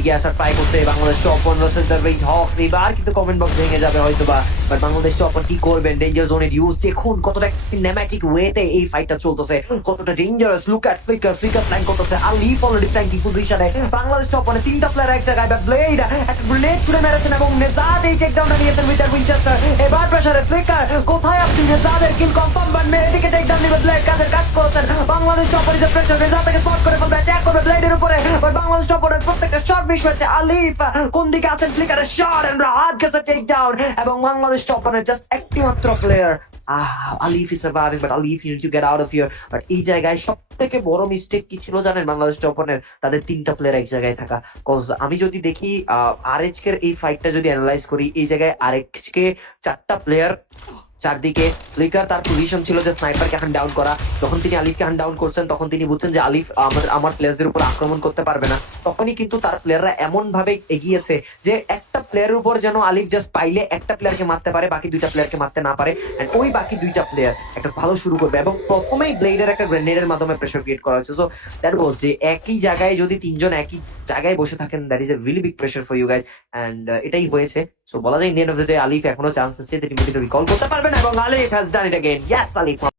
এগিয়ে আসার ট্রাই করছে Bangladesh top 1 versus the red Hawks. এবার কিন্তু কমেন্ট বক্স ভেঙে যাবে হয়তোবা, বাট বাংলাদেশ টপ 1 কি করবেন? ডেঞ্জার জোনের ইউজ দেখুন কতটা সিনেম্যাটিক ওয়েতে এই ফাইটটা চলতেছে, কতটা dangerous. Look at flicker, flicker plan করতেছে, আলিফ অলরেডি ফ্ল্যাঙ্কিং পজিশনে। বাংলাদেশ টপ 1 তিনটা প্লেয়ার এক জায়গায়, বাট ব্লেড একটা গ্রেনেড ছুড়ে মেরেছেন এবং নেজাদ এই টেকডাউনটা নিয়েছেন উইথ দ্য উইনচেস্টার। এবার প্রেসারে ফ্লিকার, কোথায় আপনি? নেজাদের কিল কনফার্ম, বাট এদিকে টেকডাউন নিবে ব্লেড। কাজের কাজ করেছেন বাংলাদেশ টপ 1 এর প্রেসার, নেজাদকে স্পট করে ফেলবে, অ্যাটাক করবে ব্লেডের উপরে, বাট বাংলাদেশ টপ 1 এর প্রত্যেকটা শট মিস হয়েছে। আলিফ কোন দিকে আছেন? ফ্লিকারের শট এন্ড হাত গেছে টেক ডাউন, এবং বাংলাদেশ টপ 1 এর জাস্ট একটি মাত্র player Alif is surviving, but Alif you need to get out of here. But এই জায়গায় সবথেকে বড় মিস্টেক কি ছিল জানেন বাংলাদেশ টপ 1 এর? তাদের তিনটা প্লেয়ার এক জায়গায় থাকা। কজ আমি যদি দেখি আরএইচ কে এই ফাইটটা যদি অ্যানালাইজ করি, এই জায়গায় আরএইচ কে চারটা প্লেয়ার চারদিকে। ফ্লিকার তার পজিশন ছিল যে স্নাইপারকে হ্যান্ড ডাউন করা। যখন তিনি আলিফকে হ্যান্ড ডাউন করছেন তখন তিনি বুঝছেন যে আলিফ আমার প্লেয়ারদের উপর আক্রমণ করতে পারবে না। তখনই কিন্তু তার প্লেয়াররা এমন ভাবে এগিয়েছে যে একটা প্লেয়ারের উপর যেন আলিফ জাস্ট পাইলে একটা প্লেয়ারকে মারতে পারে, বাকি দুইটা প্লেয়ারকে মারতে না পারে। এন্ড ওই বাকি দুইটা প্লেয়ার একটা ভালো শুরু করবে, এবং প্রথমেই ব্লেডের একটা গ্রেনেডের মাধ্যমে প্রেসার ক্রিয়েট করা হয়েছে। সো দ্যাট ওয়াজ যে একই জায়গায় যদি তিনজন একই জায়গায় বসে থাকেন, that is a really big pressure for you guys. And এটাই হয়েছে। সো বলা যায় ইন্ডিয়ান অফ দ্য ডে আলিফ এখনো চান্স আছে তিনি রিকল করতে পারবেন, এবং আলিফ has done it again. Yes Alif.